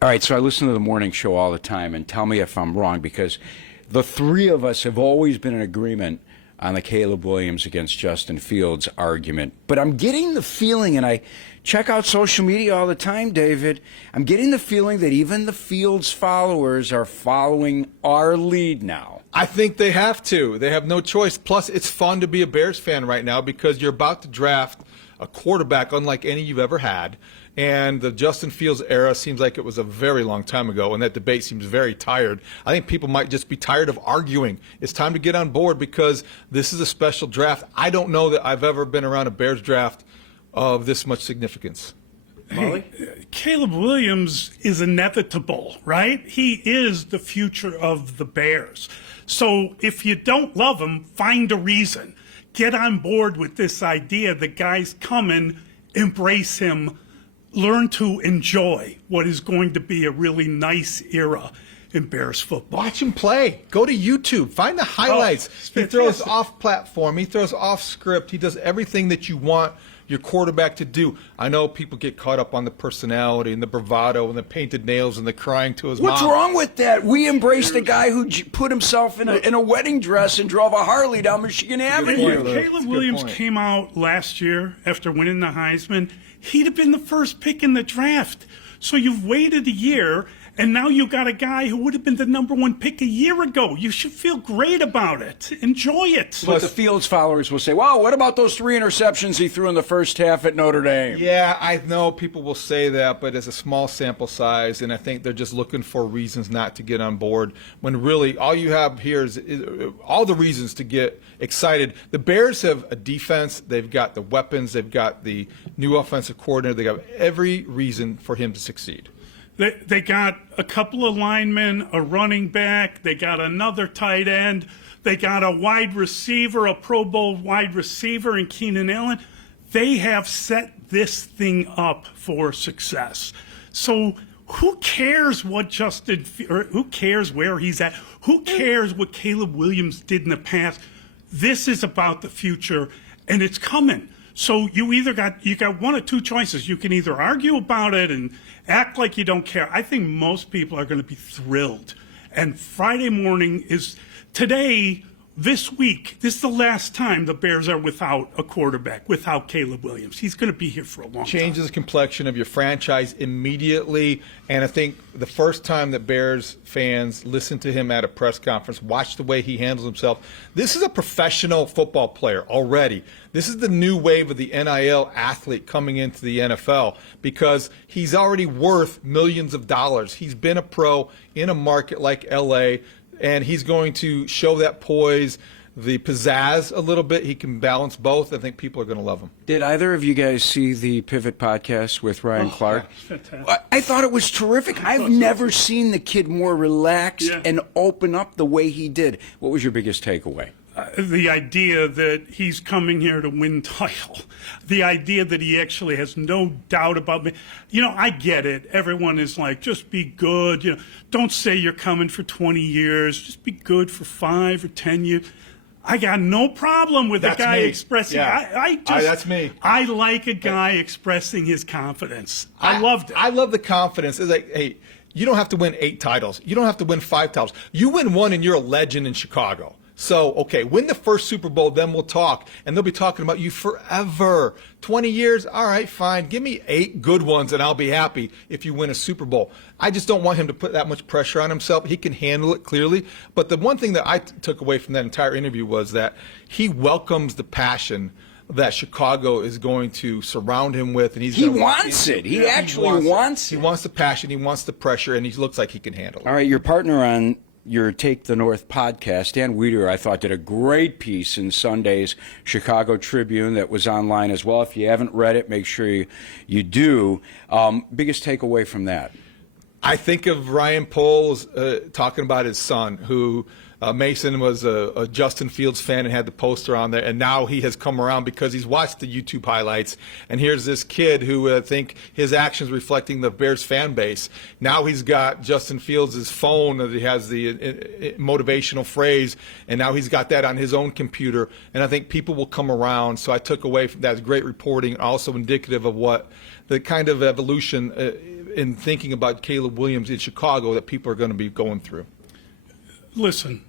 All right, so I listen to the morning show all the time, and tell me if I'm wrong, because the three of us have always been in agreement on the Caleb Williams against Justin Fields argument. But I'm getting the feeling, and I check out social media all the time, David, I'm getting the feeling that even the Fields followers are following our lead now. I think they have to. They have no choice. Plus, it's fun to be a Bears fan right now because you're about to draft a quarterback unlike any you've ever had. And the Justin Fields era seems like it was a very long time ago, and that debate seems very tired. I think people might just be tired of arguing. It's time to get on board because this is a special draft. I don't know that I've ever been around a Bears draft of this much significance. Molly? Caleb Williams is inevitable, right? He is the future of the Bears. So if you don't love him, find a reason. Get on board with this idea. The guy's coming, embrace him. Learn to enjoy what is going to be a really nice era in Bears football. Watch him play. Go to YouTube. Find the highlights. He throws off platform. He throws off script. He does everything that you want your quarterback to do. I know people get caught up on the personality and the bravado and the painted nails and the crying to his mom. What's wrong with that? We embraced a guy who put himself in a wedding dress and drove a Harley down Michigan Avenue. When Caleb Williams came out last year after winning the Heisman, he'd have been the first pick in the draft. So you've waited a year, and now you got a guy who would have been the #1 pick a year ago. You should feel great about it. Enjoy it. But the Fields followers will say, wow, what about those 3 interceptions he threw in the first half at Notre Dame? Yeah, I know people will say that, but it's a small sample size, and I think they're just looking for reasons not to get on board when really all you have here is all the reasons to get excited. The Bears have a defense. They've got the weapons. They've got the new offensive coordinator. They got every reason for him to succeed. They got a couple of linemen, a running back. They got another tight end. They got a wide receiver, a Pro Bowl wide receiver in Keenan Allen. They have set this thing up for success. So who cares what who cares where he's at? Who cares what Caleb Williams did in the past? This is about the future, and it's coming. So you got one of two choices. You can either argue about it and act like you don't care. I think most people are going to be thrilled. And Friday morning is today, this week. This is the last time the Bears are without a quarterback, without Caleb Williams. He's going to be here for a long time. Changes the complexion of your franchise immediately. And I think the first time that Bears fans listen to him at a press conference, watch the way he handles himself. This is a professional football player already. This is the new wave of the NIL athlete coming into the NFL because he's already worth millions of dollars. He's been a pro in a market like L.A., and he's going to show that poise, the pizzazz a little bit. He can balance both. I think people are going to love him. Did either of you guys see the Pivot podcast with Ryan Clark? I thought it was terrific. I've never seen the kid more relaxed and open up the way he did. What was your biggest takeaway? The idea that he's coming here to win title, the idea that he actually has no doubt about me. You know, I get it. Everyone is like, just be good. You know, don't say you're coming for 20 years. Just be good for 5 or 10 years. I got no problem with a guy expressing. Yeah. That's me. I like a guy expressing his confidence. I loved it. I love the confidence. It's like, hey, you don't have to win 8 titles. You don't have to win 5 titles. You win 1 and you're a legend in Chicago. So, okay, win the first Super Bowl, then we'll talk. And they'll be talking about you forever. 20 years, all right, fine. Give me 8 good ones and I'll be happy if you win a Super Bowl. I just don't want him to put that much pressure on himself. He can handle it clearly. But the one thing that I took away from that entire interview was that he welcomes the passion that Chicago is going to surround him with. And he wants it. He actually wants it. He wants the passion. He wants the pressure. And he looks like he can handle it. All right, your partner on your Take the North podcast, Dan Weeder, I thought did a great piece in Sunday's Chicago Tribune that was online as well. If you haven't read it, make sure you do. Biggest takeaway from that? I think of Ryan Poles talking about his son, who Mason was a Justin Fields fan and had the poster on there, and now he has come around because he's watched the YouTube highlights. And here's this kid who I think his actions reflecting the Bears fan base. Now he's got Justin Fields' phone that he has the motivational phrase, and now he's got that on his own computer. And I think people will come around. So I took away from that great reporting, also indicative of what the kind of evolution in thinking about Caleb Williams in Chicago that people are going to be going through? Listen,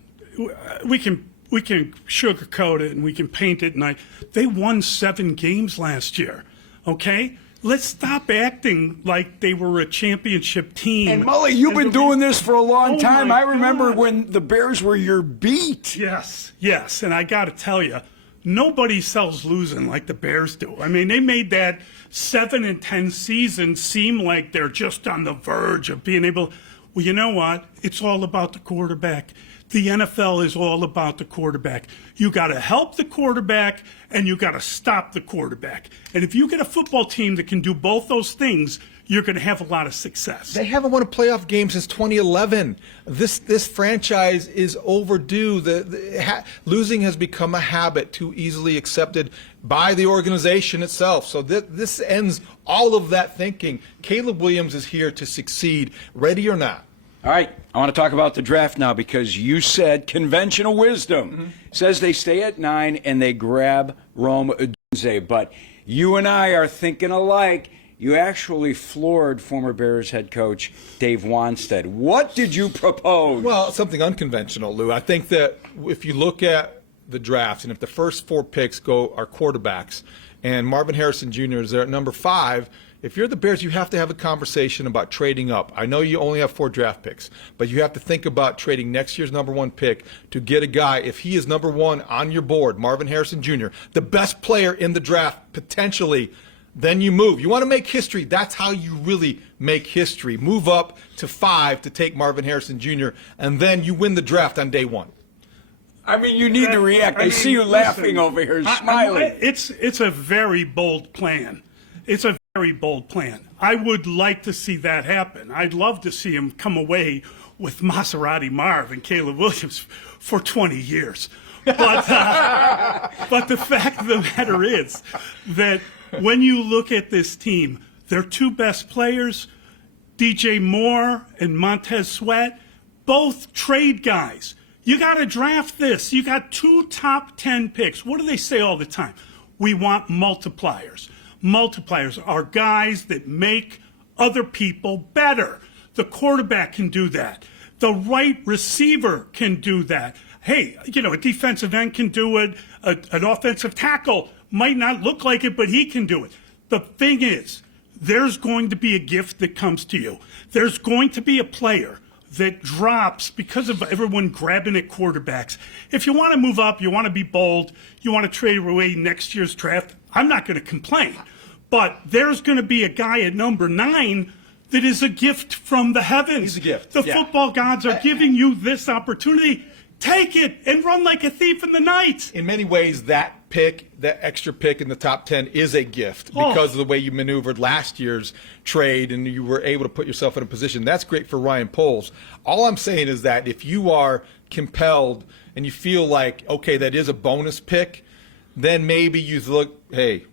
we can sugarcoat it and we can paint it, and they won 7 games last year. Okay, let's stop acting like they were a championship team. And Mully, you've been doing this for a long Oh, time. my I remember God. when the Bears were your beat. Yes, and I got to tell you, nobody sells losing like the Bears do. I mean, they made that 7-10 season seem like they're just on the verge of being able. Well, you know what? It's all about the quarterback. The NFL is all about the quarterback. You got to help the quarterback and you got to stop the quarterback. And if you get a football team that can do both those things, you're going to have a lot of success. They haven't won a playoff game since 2011. This franchise is overdue. Losing has become a habit too easily accepted by the organization itself. So this ends all of that thinking. Caleb Williams is here to succeed, ready or not. All right, I want to talk about the draft now because you said conventional wisdom says they stay at 9 and they grab Rome Odunze. But you and I are thinking alike. You actually floored former Bears head coach Dave Wanstead. What did you propose? Well, something unconventional, Lou. I think that if you look at the draft and if the first 4 picks are quarterbacks and Marvin Harrison Jr. is there at number 5, if you're the Bears, you have to have a conversation about trading up. I know you only have 4 draft picks, but you have to think about trading next year's number 1 pick to get a guy, if he is number 1 on your board, Marvin Harrison Jr., the best player in the draft potentially, then you move. You want to make history. That's how you really make history. Move up to 5 to take Marvin Harrison Jr., and then you win the draft on day 1. I mean, you need to react. I see you laughing over here, smiling. It's a very bold plan. It's a very bold plan. I would like to see that happen. I'd love to see him come away with Maserati Marv and Caleb Williams for 20 years. But the fact of the matter is that when you look at this team, their 2 best players, DJ Moore and Montez Sweat, both trade guys. You got to draft this. You got 2 top 10 picks. What do they say all the time? We want multipliers. Multipliers are guys that make other people better. The quarterback can do that. The right receiver can do that. Hey, a defensive end can do it. An offensive tackle might not look like it, but he can do it. The thing is, there's going to be a gift that comes to you. There's going to be a player that drops because of everyone grabbing at quarterbacks. If you want to move up, you want to be bold, you want to trade away next year's draft, I'm not going to complain. But there's going to be a guy at number 9 that is a gift from the heavens. He's a gift. The Yeah. football gods are giving you this opportunity. Take it and run like a thief in the night. In many ways, that extra pick in the top 10 is a gift because of the way you maneuvered last year's trade and you were able to put yourself in a position. That's great for Ryan Poles. All I'm saying is that if you are compelled and you feel like, okay, that is a bonus pick, then maybe you look, hey,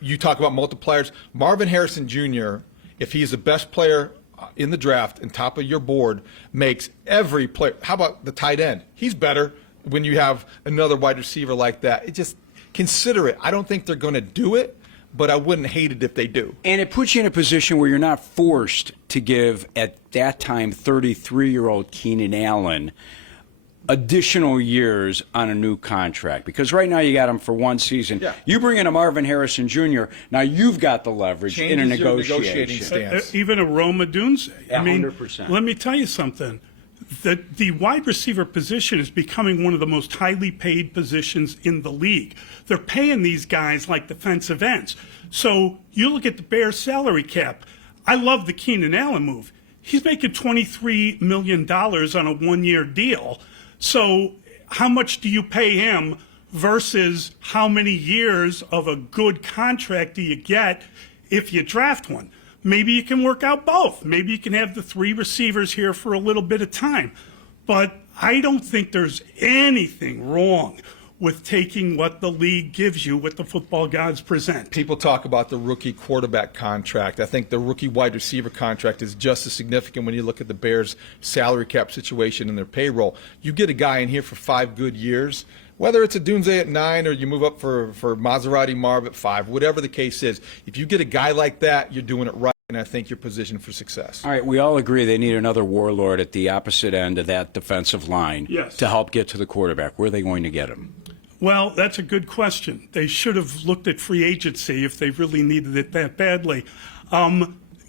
you talk about multipliers. Marvin Harrison Jr., if he's the best player in the draft and top of your board, makes every player. How about the tight end? He's better when you have another wide receiver like that. It just consider it. I don't think they're going to do it, but I wouldn't hate it if they do. And it puts you in a position where you're not forced to give, at that time, 33-year-old Keenan Allen additional years on a new contract. Because right now you got him for 1 season. Yeah. You bring in a Marvin Harrison Jr., now you've got the leverage in a Changes your negotiation. negotiating stance. Even a Roma Dunze. Yeah, I mean, 100%. let me tell you something. The wide receiver position is becoming one of the most highly paid positions in the league. They're paying these guys like defensive ends. So you look at the Bears salary cap. I love the Keenan Allen move. He's making $23 million on a 1-year deal. So how much do you pay him versus how many years of a good contract do you get if you draft one? Maybe you can work out both. Maybe you can have the 3 receivers here for a little bit of time. But I don't think there's anything wrong with taking what the league gives you, what the football gods present. People talk about the rookie quarterback contract. I think the rookie wide receiver contract is just as significant when you look at the Bears' salary cap situation and their payroll. You get a guy in here for 5 good years, whether it's a Dunze at 9 or you move up for Maserati Marv at 5, whatever the case is. If you get a guy like that, you're doing it right. and I think you're positioned for success. All right, we all agree they need another warlord at the opposite end of that defensive line Yes. to help get to the quarterback. Where are they going to get him? Well, that's a good question. They should have looked at free agency if they really needed it that badly.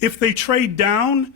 If they trade down,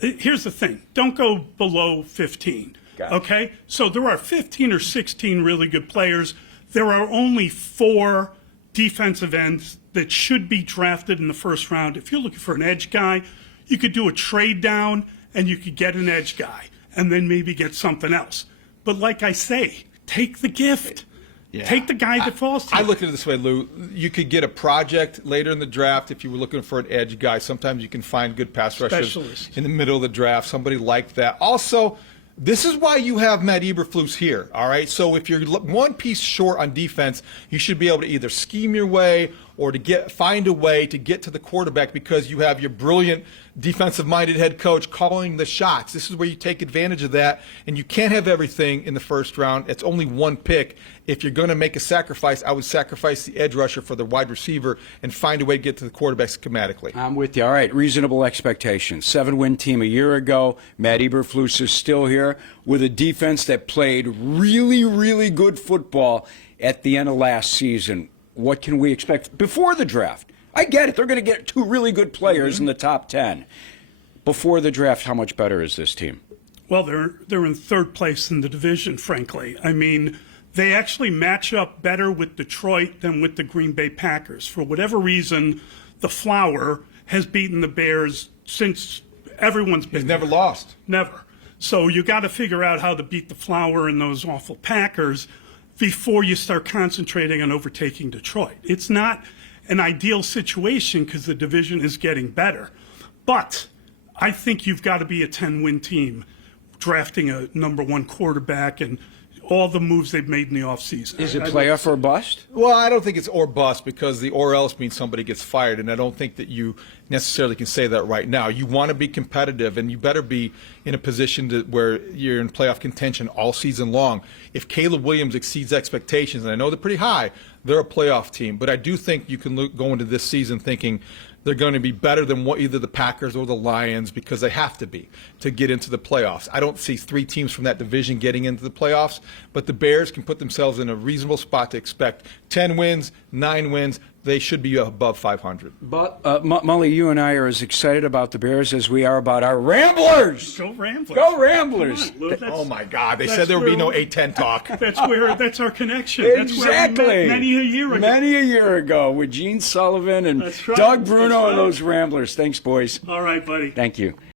here's the thing. Don't go below 15. Gotcha. Okay? So there are 15 or 16 really good players. There are only 4 defensive ends that should be drafted in the first round. If you're looking for an edge guy, you could do a trade down and you could get an edge guy and then maybe get something else. But like I say, take the gift. Yeah. Take the guy that falls to I you. look at it this way, Lou. You could get a project later in the draft if you were looking for an edge guy. Sometimes you can find good pass rushers Specialist. in the middle of the draft, somebody like that. Also, this is why you have Matt Eberflus here, all right? So if you're one piece short on defense, you should be able to either scheme your way or to find a way to get to the quarterback because you have your brilliant defensive-minded head coach calling the shots. This is where you take advantage of that, and you can't have everything in the first round. It's only one pick. If you're going to make a sacrifice, I would sacrifice the edge rusher for the wide receiver and find a way to get to the quarterback schematically. I'm with you. All right, reasonable expectations. 7-win team a year ago. Matt Eberflus is still here with a defense that played really, really good football at the end of last season. What can we expect before the draft? I get it. They're going to get 2 really good players in the top 10. Before the draft, how much better is this team? Well, they're in third place in the division, frankly. I mean, they actually match up better with Detroit than with the Green Bay Packers. For whatever reason, the Flower has beaten the Bears since everyone's been He's never there. lost. Never. So you got to figure out how to beat the Flower and those awful Packers before you start concentrating on overtaking Detroit. It's not an ideal situation because the division is getting better. But I think you've got to be a 10-win team drafting a number 1 quarterback and all the moves they've made in the offseason. Is it playoff or bust? Well, I don't think it's or bust because the or else means somebody gets fired, and I don't think that you necessarily can say that right now. You want to be competitive, and you better be in a position where you're in playoff contention all season long. If Caleb Williams exceeds expectations, and I know they're pretty high, they're a playoff team. But I do think you can go into this season thinking they're going to be better than either the Packers or the Lions because they have to be to get into the playoffs. I don't see 3 teams from that division getting into the playoffs, but the Bears can put themselves in a reasonable spot to expect 10 wins, 9 wins. They should be above 500. But Mully, you and I are as excited about the Bears as we are about our Ramblers. Go Ramblers. Go Ramblers. Come on, Lou, that's- Oh, my God. They that's said there would be where no we- A-10 talk. That's our connection. That's where Exactly. we met many a year ago. Many a year ago with Gene Sullivan and That's right. Doug Bruno That's and right. those Ramblers. Thanks, boys. All right, buddy. Thank you.